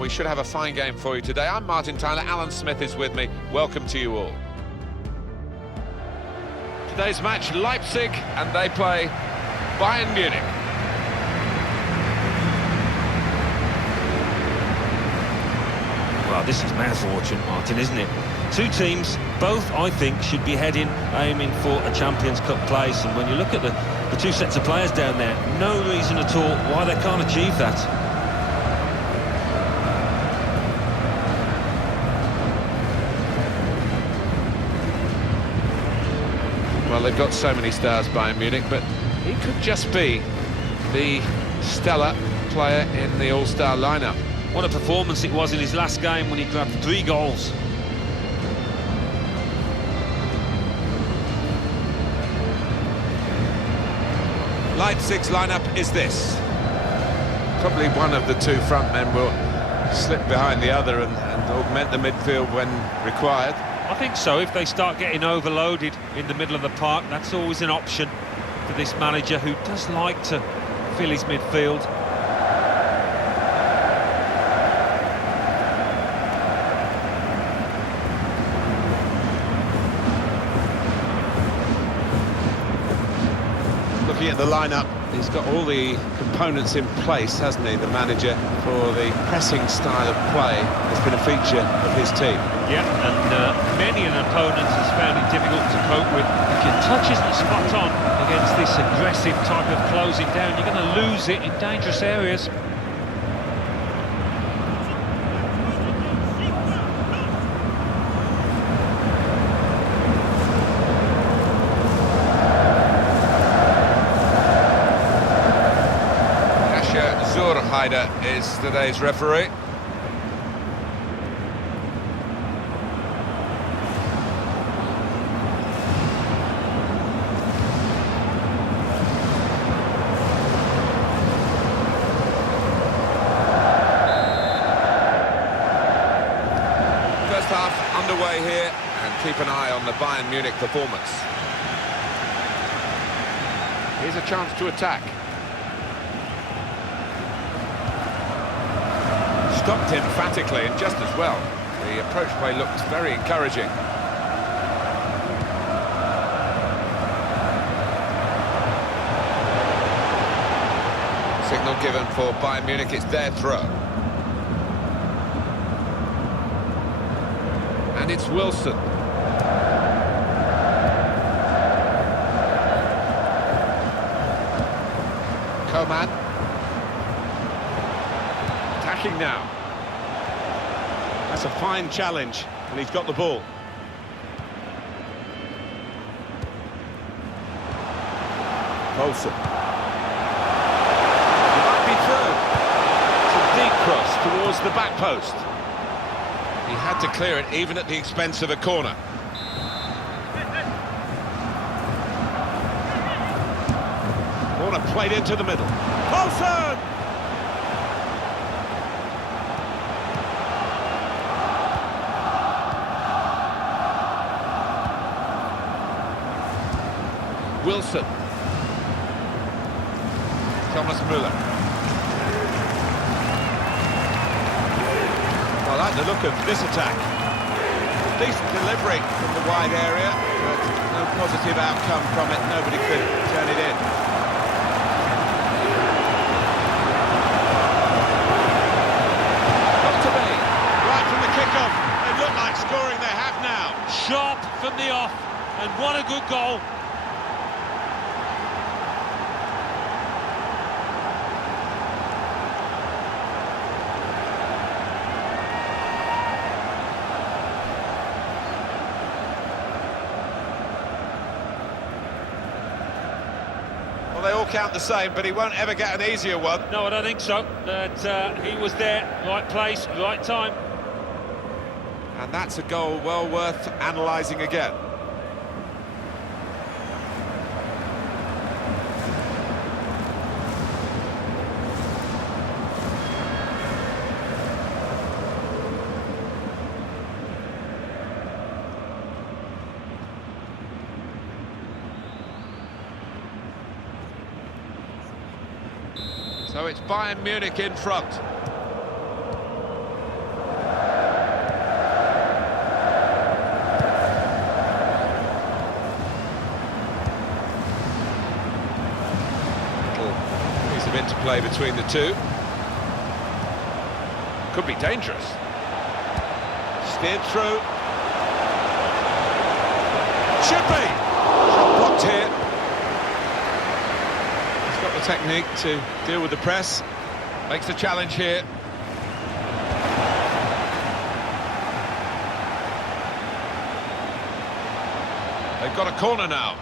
We should have a fine game for you today. I'm Martin Tyler, Alan Smith is with me. Welcome to you all. Today's match, Leipzig, and they play Bayern Munich. Well, this is man's fortune, Martin, isn't it? Two teams, both, I think, should be aiming for a Champions Cup place. And when you look at the two sets of players down there, no reason at all why they can't achieve that. Well, they've got so many stars, Bayern Munich, but he could just be the stellar player in the all-star lineup. What a performance it was in his last game when he grabbed 3 goals. Leipzig's lineup is this. Probably one of the two front men will slip behind the other and augment the midfield when required. I think so. If they start getting overloaded in the middle of the park, that's always an option for this manager, who does like to fill his midfield. Looking at the lineup, he's got all the components in place, hasn't he, the manager, for the pressing style of play that's been a feature of his team. Yeah, and many an opponent has found it difficult to cope with. If your touch isn't spot on against this aggressive type of closing down, you're going to lose it in dangerous areas. Is today's referee. First half underway here, and keep an eye on the Bayern Munich performance. Here's a chance to attack. Stopped emphatically and just as well. The approach play looks very encouraging. Signal given for Bayern Munich, it's their throw. And it's Wilson. Coman. Attacking now. That's a fine challenge, and he's got the ball. Wilson. He might be through. It's a deep cross towards the back post. He had to clear it, even at the expense of a corner. Corner played into the middle. Wilson! Wilson. Thomas Müller. Well, I like the look of this attack. Decent delivery from the wide area, but no positive outcome from it. Nobody could turn it in. Got to be. Right from the kick-off. They look like scoring. They have now. Sharp from the off, and what a good goal. Well, they all count the same, but he won't ever get an easier one. No, I don't think so. But he was there, right place, right time. And that's a goal well worth analysing again. So it's Bayern Munich in front. interplay between the two. Could be dangerous. Steered through. Should be! Shot blocked here. He's got the technique to deal with the press. Makes the challenge here. They've got a corner now.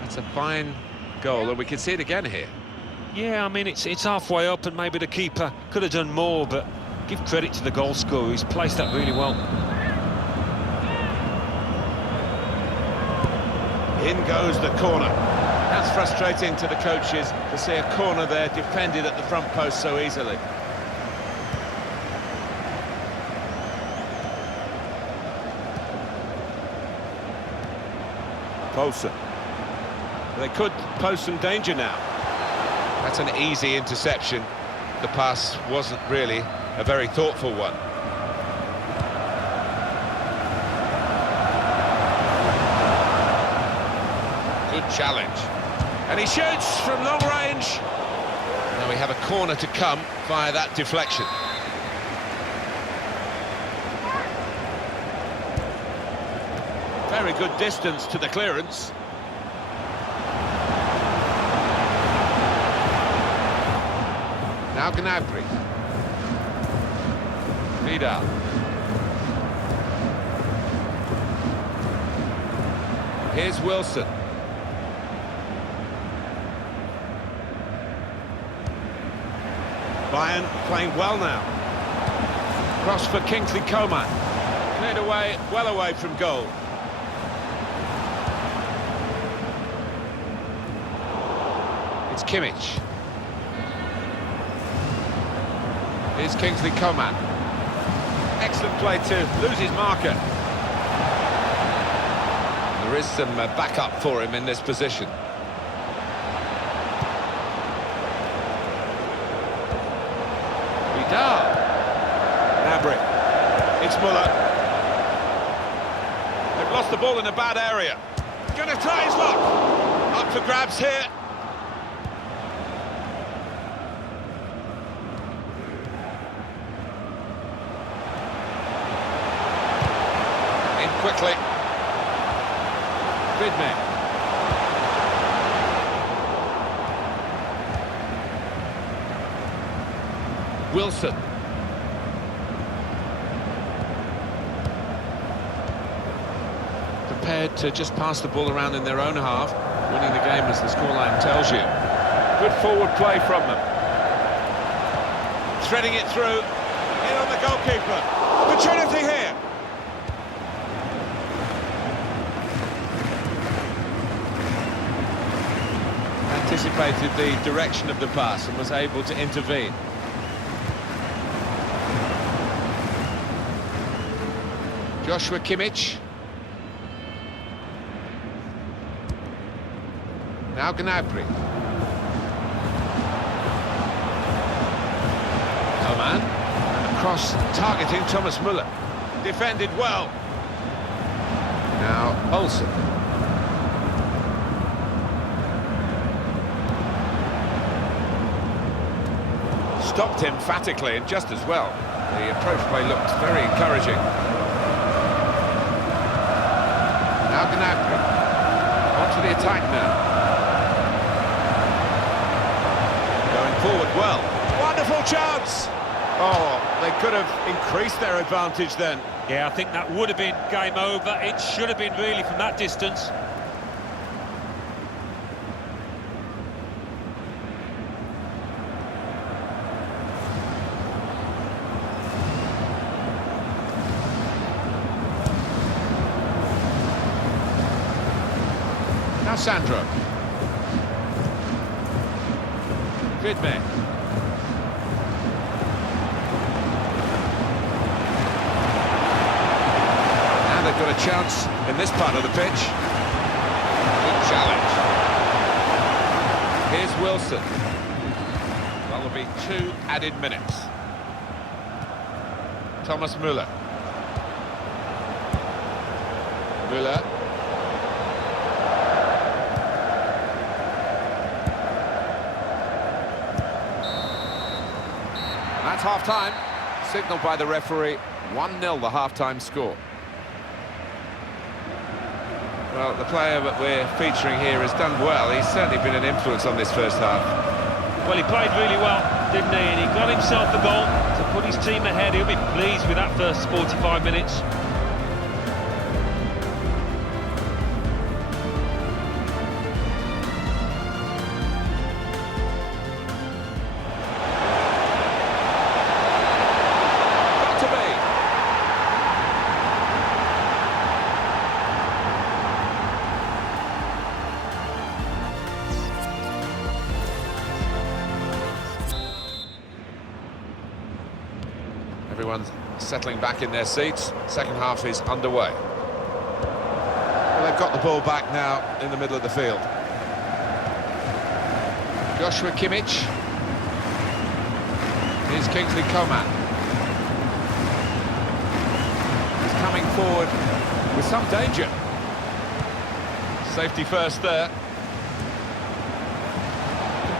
That's a fine goal, and we can see it again here. Yeah, I mean, it's halfway up, and maybe the keeper could have done more, but give credit to the goal scorer. He's placed that really well. In goes the corner. That's frustrating to the coaches to see a corner there defended at the front post so easily. Poulsen. They could pose some danger now. That's an easy interception. The pass wasn't really a very thoughtful one. Good challenge. And he shoots from long range. Now we have a corner to come via that deflection. Very good distance to the clearance. Now Kiinngg-B. Vidal. Here's Wilson. Bayern playing well now. Cross for Kiinngg-B. Cleared away, well away from goal. It's Kimmich. Here's Kiinngg-B. Excellent play to lose his marker. There is some backup for him in this position. Vidal. Gnabry. It's Muller. They've lost the ball in a bad area. Gonna try his luck. Up for grabs here. Quickly. Kiinngg-B. Wilson. Prepared to just pass the ball around in their own half, winning the game as the scoreline tells you. Good forward play from them. Threading it through. In on the goalkeeper. Opportunity here. Anticipated the direction of the pass and was able to intervene. Joshua Kimmich. Now Gnabry. Coman. And across, targeting Thomas Muller. Defended well. Now Poulsen. Stopped emphatically and just as well. The approach play looked very encouraging. Now Gnabry. On to the attack now. Going forward well. Wonderful chance! Oh, they could have increased their advantage then. Yeah, I think that would have been game over. It should have been really from that distance. Now Sandro. Kiinngg-B. Now they've got a chance in this part of the pitch. Good challenge. Here's Wilson. Well, there'll be 2 added minutes. Thomas Muller. Muller. That's half-time. Signalled by the referee, 1-0 the half-time score. Well, the player that we're featuring here has done well. He's certainly been an influence on this first half. Well, he played really well, didn't he? And he got himself the goal to put his team ahead. He'll be pleased with that first 45 minutes. Everyone's settling back in their seats. Second half is underway. Well, they've got the ball back now in the middle of the field. Joshua Kimmich. Here's Kiinngg-B. He's coming forward with some danger. Safety first there.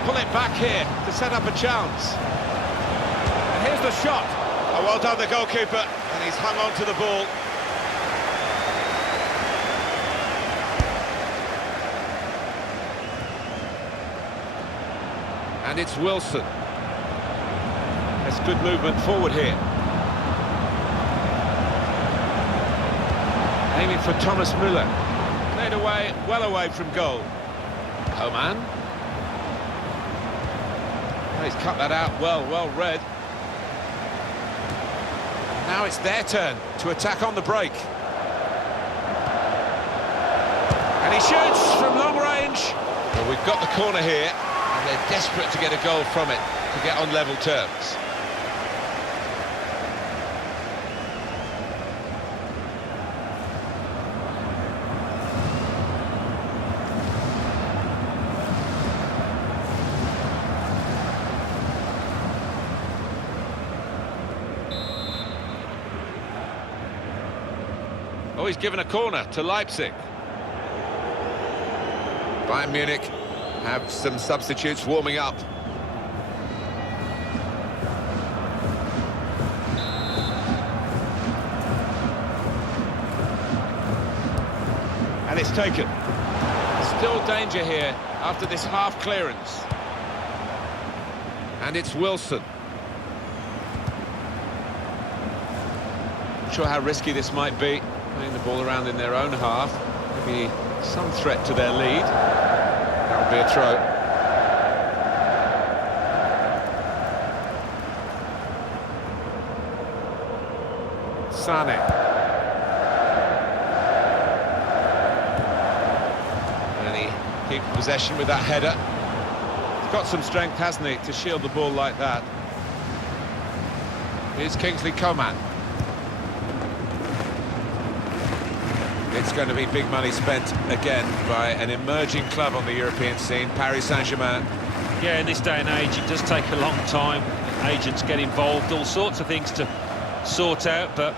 Pull it back here to set up a chance. And here's the shot. Oh, well done, the goalkeeper, and he's hung on to the ball. And it's Wilson. There's good movement forward here. Aiming for Thomas Müller. Played away, well away from goal. Coman. Oh, he's cut that out well read. Now it's their turn to attack on the break. And he shoots from long range. Well, we've got the corner here, and they're desperate to get a goal from it, to get on level terms. Oh, he's given a corner to Leipzig. Bayern Munich have some substitutes warming up. And it's taken. Still danger here after this half clearance. And it's Wilson. Not sure how risky this might be. Playing the ball around in their own half. Maybe some threat to their lead. That would be a throw. Sane. And he keeps possession with that header. He's got some strength, hasn't he, to shield the ball like that. Here's Kiinngg-B. It's going to be big money spent again by an emerging club on the European scene, Paris Saint-Germain. Yeah, in this day and age, it does take a long time. Agents get involved, all sorts of things to sort out, but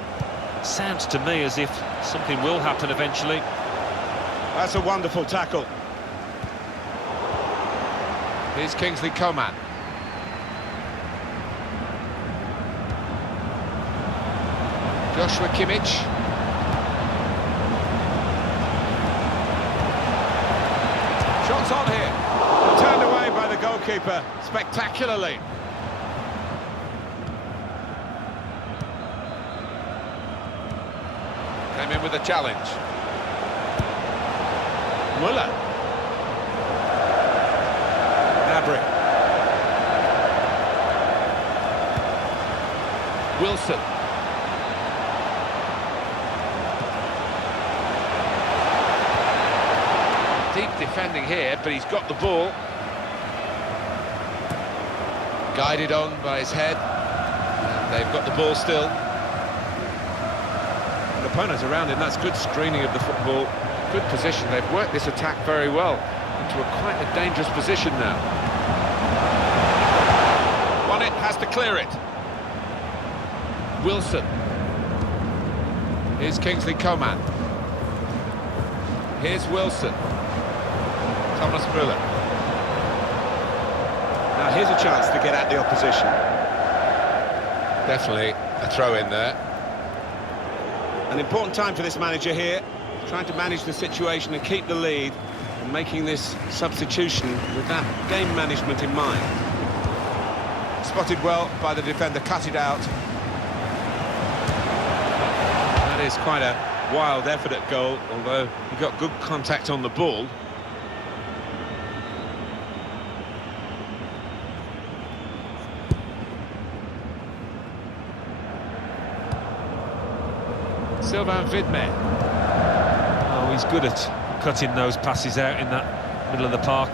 it sounds to me as if something will happen eventually. That's a wonderful tackle. Here's Kiinngg-B. Joshua Kimmich. Shots on here. Turned away by the goalkeeper spectacularly. Came in with a challenge. Müller. Gnabry. Wilson. Deep defending here, but he's got the ball. Guided on by his head. And they've got the ball still. An opponent around him, that's good screening of the football. Good position, they've worked this attack very well into quite a dangerous position now. Won it, has to clear it. Wilson. Here's Kiinngg-B. Here's Wilson. Thomas Müller. Now here's a chance to get at the opposition. Definitely a throw in there. An important time for this manager here, trying to manage the situation and keep the lead, and making this substitution with that game management in mind. Spotted well by the defender, cut it out. That is quite a wild effort at goal, although he got good contact on the ball. Sylvain Vidme. Oh, he's good at cutting those passes out in that middle of the park.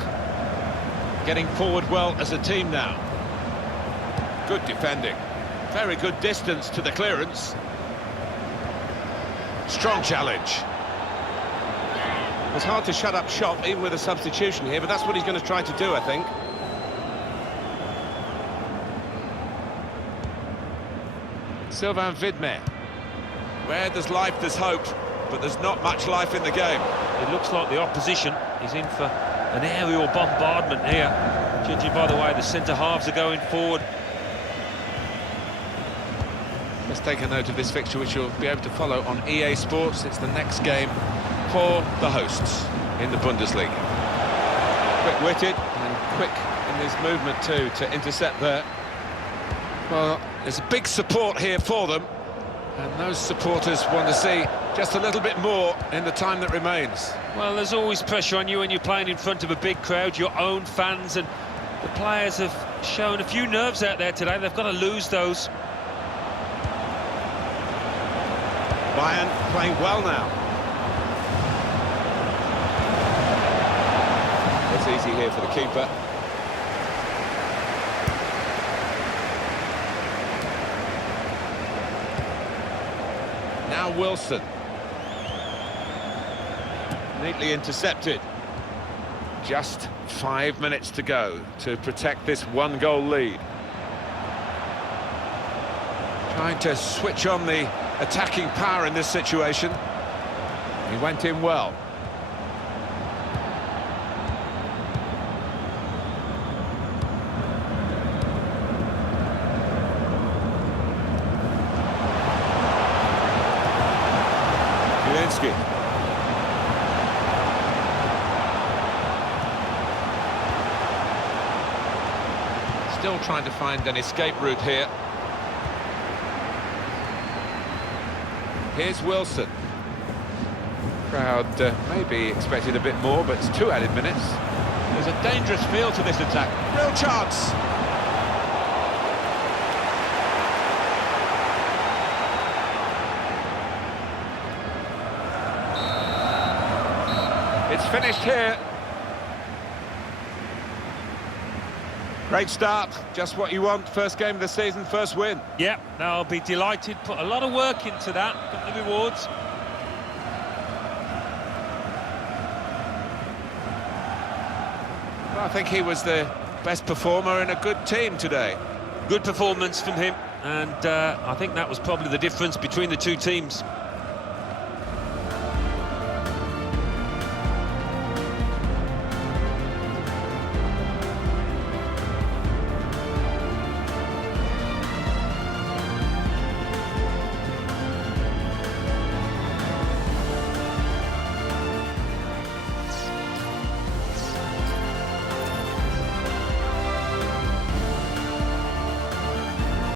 Getting forward well as a team now. Good defending. Very good distance to the clearance. Strong challenge. It's hard to shut up shop even with a substitution here, but that's what he's going to try to do, I think. Sylvain Vidme. Where there's life, there's hope, but there's not much life in the game. It looks like the opposition is in for an aerial bombardment here, judging by the way the centre-halves are going forward. Let's take a note of this fixture, which you'll be able to follow on EA Sports. It's the next game for the hosts in the Bundesliga. Quick-witted and quick in his movement too to intercept there. Well, there's a big support here for them, and those supporters want to see just a little bit more in the time that remains. Well, there's always pressure on you when you're playing in front of a big crowd, your own fans, and the players have shown a few nerves out there today. They've got to lose those. Bayern playing well now. It's easy here for the keeper. Now Wilson. Neatly intercepted. Just 5 minutes to go to protect this one-goal lead. Trying to switch on the attacking power in this situation. He went in well. Kiinngg-B. Still trying to find an escape route here. Here's Wilson. Crowd maybe expected a bit more, but it's 2 added minutes. There's a dangerous feel to this attack. Real chance. It's finished here. Great start, just what you want. First game of the season, first win. Yeah, I'll be delighted. Put a lot of work into that. Got the rewards. Well, I think he was the best performer in a good team today. Good performance from him, and I think that was probably the difference between the two teams.